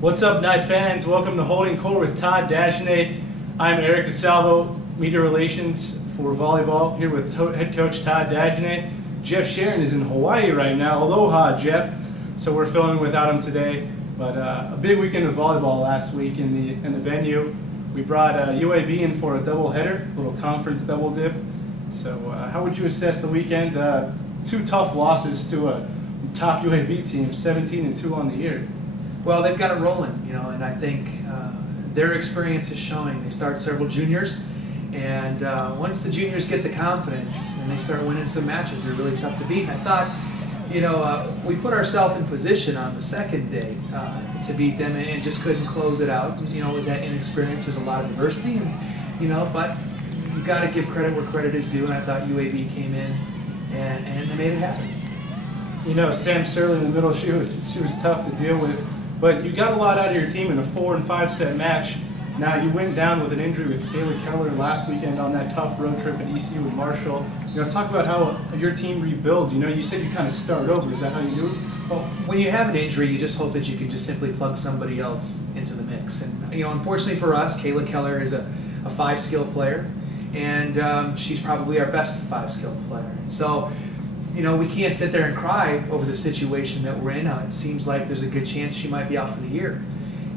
What's up, Knight fans? Welcome to Holding Court with Todd Dagenais. I'm Eric DeSalvo, Media Relations for Volleyball, here with head coach Todd Dagenais. Jeff Sharon is in Hawaii right now. Aloha, Jeff. So we're filming without him today. But a big weekend of volleyball last week in the venue. We brought UAB in for a doubleheader, a little conference double dip. So how would you assess the weekend? Two tough losses to a top UAB team, 17-2 on the year. Well, they've got it rolling, and I think their experience is showing. They start several juniors, and once the juniors get the confidence and they start winning some matches, they're really tough to beat. And I thought, we put ourselves in position on the second day to beat them and just couldn't close it out. It was that inexperience. There's a lot of diversity, and but you got to give credit where credit is due. And I thought UAB came in and they made it happen. Sam Surley in the middle, she was tough to deal with. But you got a lot out of your team in a 4- and 5-set match. Now you went down with an injury with Kayla Keller last weekend on that tough road trip at ECU with Marshall. Talk about how your team rebuilds. You said you kind of start over. Is that how you do it? Well, when you have an injury, you just hope that you can just simply plug somebody else into the mix. And unfortunately for us, Kayla Keller is a 5-skill player, and she's probably our best 5-skill player. So, we can't sit there and cry over the situation that we're in. It seems like there's a good chance she might be out for the year.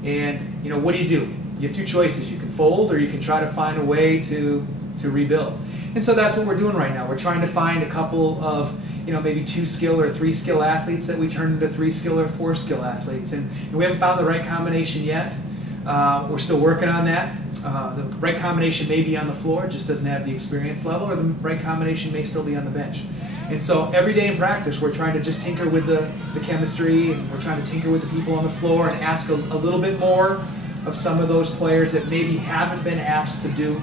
And, what do? You have two choices. You can fold, or you can try to find a way to rebuild. And so that's what we're doing right now. We're trying to find a couple of, maybe 2-skill or 3-skill athletes that we turn into 3-skill or 4-skill athletes. And we haven't found the right combination yet. We're still working on that. The right combination may be on the floor, just doesn't have the experience level, or the right combination may still be on the bench. And so every day in practice, we're trying to just tinker with the chemistry, and we're trying to tinker with the people on the floor and ask a little bit more of some of those players that maybe haven't been asked to do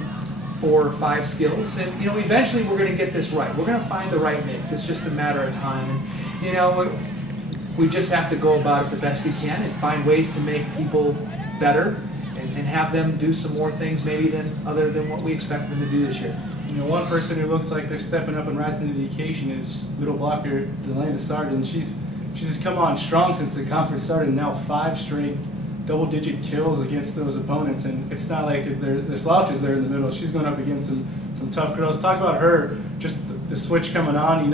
4 or 5 skills. And eventually we're going to get this right. We're going to find the right mix. It's just a matter of time. And we just have to go about it the best we can and find ways to make people better and have them do some more things maybe other than what we expect them to do this year. One person who looks like they're stepping up and rising to the occasion is middle blocker Delaney Sardin. She's just come on strong since the conference started, and now 5 straight double-digit kills against those opponents. And it's not like they're slouches there in the middle. She's going up against some tough girls. Talk about her, just the switch coming on.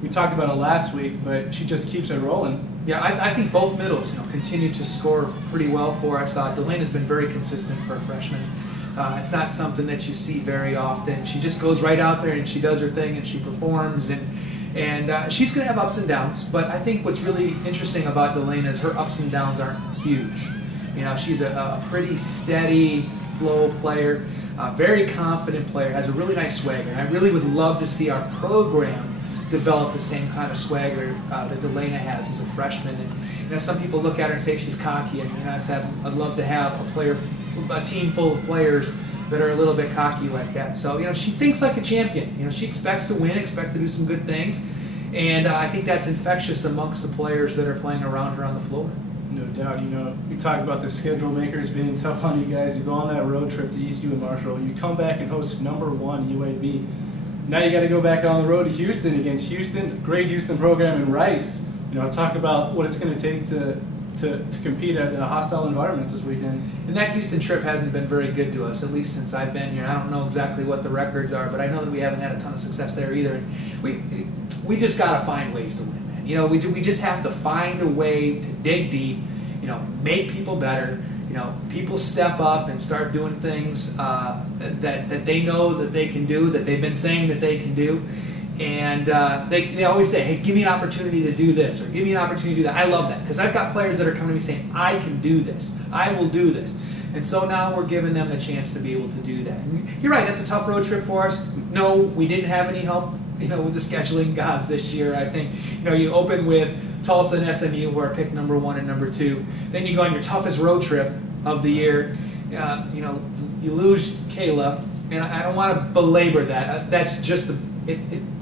We talked about it last week, but she just keeps it rolling. Yeah, I think both middles continue to score pretty well for us. Delaney's been very consistent for a freshman. It's not something that you see very often. She just goes right out there and she does her thing and she performs, and she's going to have ups and downs. But I think what's really interesting about Delaney is her ups and downs aren't huge. She's a pretty steady flow player, very confident player, has a really nice swagger. And I really would love to see our program develop the same kind of swagger that Delaney has as a freshman. And some people look at her and say she's cocky, and I said I'd love to have a team full of players that are a little bit cocky like that. So she thinks like a champion. She expects to win, expects to do some good things, and I think that's infectious amongst the players that are playing around her on the floor. No doubt. We talked about the schedule makers being tough on you guys. You go on that road trip to ECU and Marshall. You come back and host #1 UAB. Now you got to go back on the road to Houston against Houston, great Houston program, and Rice. Talk about what it's going to take to compete at hostile environments this weekend. And that Houston trip hasn't been very good to us, at least since I've been here. I don't know exactly what the records are, but I know that we haven't had a ton of success there either. And we just got to find ways to win, man. We just have to find a way to dig deep, make people better. People step up and start doing things that they know that they can do, that they've been saying that they can do. And they always say, hey, give me an opportunity to do this, or give me an opportunity to do that. I love that, because I've got players that are coming to me saying, I can do this, I will do this. And so now we're giving them the chance to be able to do that. And you're right, that's a tough road trip for us. No, we didn't have any help with the scheduling gods this year. I think you open with Tulsa and SMU, who are picked #1 and #2. Then you go on your toughest road trip of the year. You lose Kayla, and I don't want to belabor that. That's just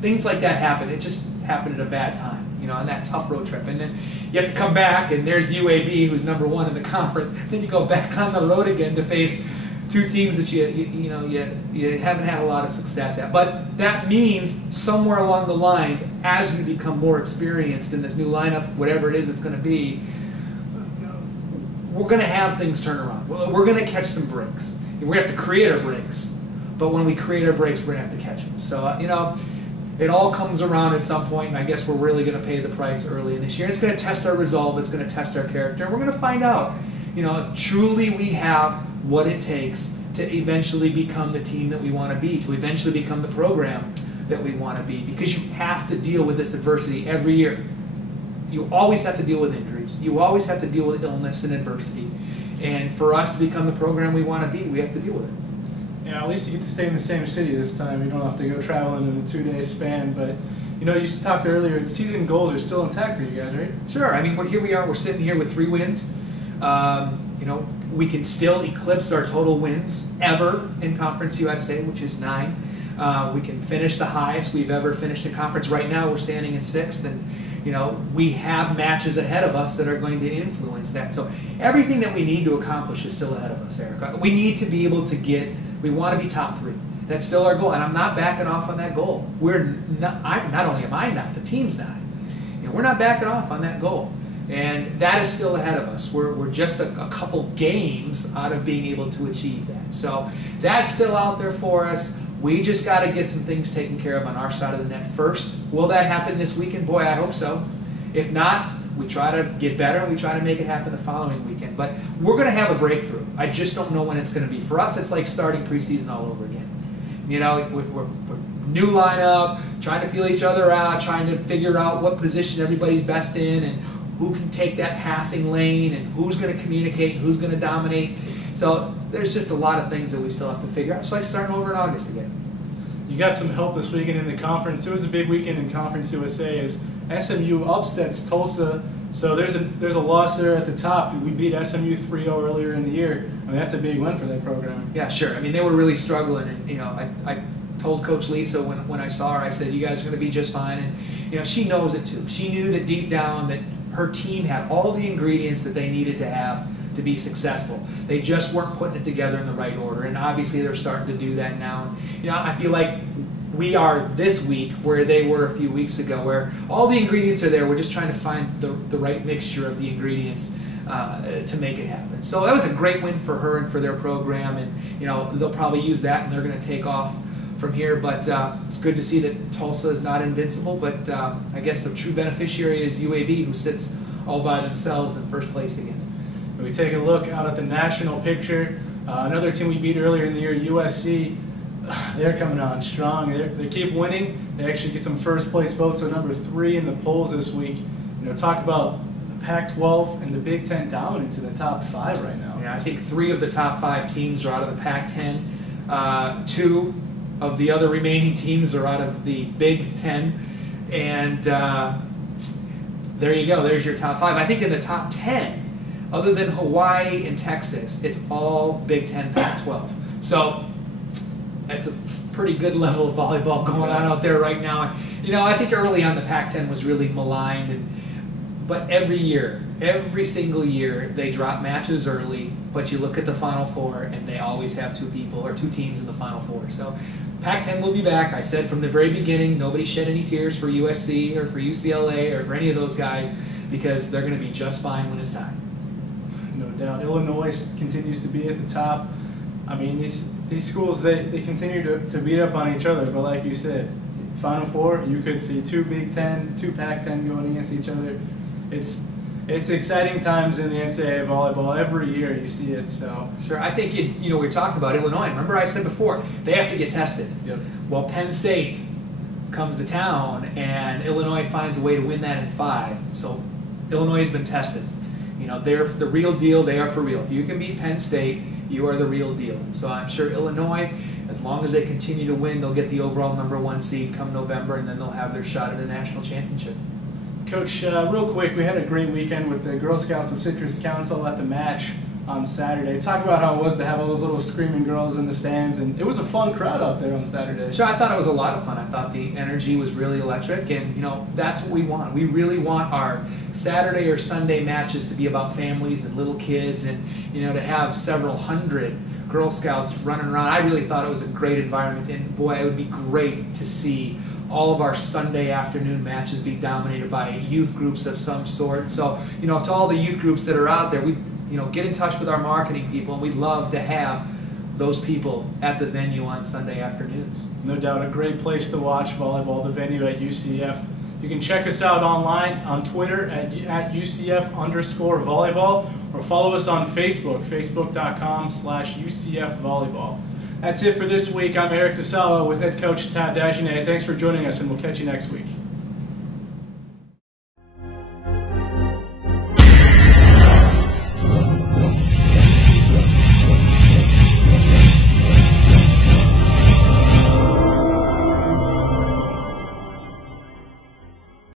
things like that happen. It just happened at a bad time, on that tough road trip. And then you have to come back, and there's UAB, who's #1 in the conference. Then you go back on the road again to face 2 teams that you haven't had a lot of success at. But that means somewhere along the lines, as we become more experienced in this new lineup, whatever it is it's going to be, we're going to have things turn around. We're going to catch some breaks. We're going to have to create our breaks. But when we create our breaks, we're going to have to catch them. So, you know, it all comes around at some point, and I guess we're really going to pay the price early in this year. It's going to test our resolve. It's going to test our character. And we're going to find out, you know, if truly we have what it takes to eventually become the team that we want to be, to eventually become the program that we want to be. Because you have to deal with this adversity every year. You always have to deal with injuries. You always have to deal with illness and adversity. And for us to become the program we want to be, we have to deal with it. Yeah, at least you get to stay in the same city this time. You don't have to go traveling in a 2-day span. But, you know, you talked earlier, the season goals are still intact for you guys, right? Sure. I mean, here we are. We're sitting here with 3 wins. You know, we can still eclipse our total wins ever in Conference USA, which is 9. We can finish the highest we've ever finished in conference. Right now, we're standing in 6th, and you know, we have matches ahead of us that are going to influence that. So everything that we need to accomplish is still ahead of us, Eric. We need to be able to we want to be top 3. That's still our goal, and I'm not backing off on that goal. Not only am I not, the team's not. You know, we're not backing off on that goal. And that is still ahead of us. We're just a couple games out of being able to achieve that. So that's still out there for us. We just got to get some things taken care of on our side of the net first. Will that happen this weekend? Boy, I hope so. If not, we try to get better and we try to make it happen the following weekend. But we're going to have a breakthrough. I just don't know when it's going to be. For us, it's like starting preseason all over again. You know, we're new lineup, trying to feel each other out, trying to figure out what position everybody's best in and who can take that passing lane and who's going to communicate and who's going to dominate. So there's just a lot of things that we still have to figure out. So I start over in August again. You got some help this weekend in the conference. It was a big weekend in Conference USA as SMU upsets Tulsa. So there's a loss there at the top. We beat SMU 3-0 earlier in the year. I mean, that's a big win for that program. Yeah, sure. I mean, they were really struggling. And, you know, I told Coach Lisa when I saw her, I said, you guys are going to be just fine. And, you know, she knows it too. She knew that deep down that her team had all the ingredients that they needed to have to be successful. They just weren't putting it together in the right order, and obviously they're starting to do that now. You know, I feel like we are this week where they were a few weeks ago, where all the ingredients are there. We're just trying to find the right mixture of the ingredients to make it happen. So that was a great win for her and for their program, and you know, they'll probably use that and they're going to take off from here. But it's good to see that Tulsa is not invincible, but I guess the true beneficiary is UAV, who sits all by themselves in first place again. We take a look out at the national picture. Another team we beat earlier in the year, USC, they're coming on strong. They keep winning. They actually get some first place votes, so number 3 in the polls this week. You know, talk about the Pac-12 and the Big Ten dominance in the top 5 right now. Yeah, I think 3 of the top 5 teams are out of the Pac-10. 2 of the other remaining teams are out of the Big Ten, and there you go. There's your top 5. I think in the top 10. Other than Hawaii and Texas, it's all Big Ten, Pac-12. So that's a pretty good level of volleyball going on out there right now. You know, I think early on the Pac-10 was really maligned, but every year, every single year, they drop matches early, but you look at the Final Four and they always have 2 people or 2 teams in the Final Four. So Pac-10 will be back. I said from the very beginning, nobody shed any tears for USC or for UCLA or for any of those guys, because they're going to be just fine when it's time. No doubt. Illinois continues to be at the top. I mean, these schools, they continue to beat up on each other, but like you said, Final Four, you could see 2 Big Ten, 2 Pac-10 going against each other. It's exciting times in the NCAA volleyball. Every year you see it. So sure. I think you know, we're talking about Illinois. Remember I said before, they have to get tested. Yep. Well, Penn State comes to town, and Illinois finds a way to win that in 5. So Illinois has been tested. You know, they're the real deal. They are for real. If you can beat Penn State, you are the real deal. So I'm sure Illinois, as long as they continue to win, they'll get the overall #1 seed come November, and then they'll have their shot at a national championship. Coach, real quick, we had a great weekend with the Girl Scouts of Citrus Council at the match on Saturday. Talk about how it was to have all those little screaming girls in the stands, and it was a fun crowd out there on Saturday. Sure, I thought it was a lot of fun. I thought the energy was really electric, and you know, that's what we want. We really want our Saturday or Sunday matches to be about families and little kids, and you know, to have several hundred Girl Scouts running around. I really thought it was a great environment, and boy, it would be great to see all of our Sunday afternoon matches be dominated by youth groups of some sort. So, you know, to all the youth groups that are out there, get in touch with our marketing people, and we'd love to have those people at the venue on Sunday afternoons. No doubt a great place to watch volleyball, the venue at UCF. You can check us out online on Twitter at UCF_volleyball, or follow us on Facebook, facebook.com/UCF volleyball. That's it for this week. I'm Eric DeSalvo with head coach Todd Dagenais. Thanks for joining us, and we'll catch you next week.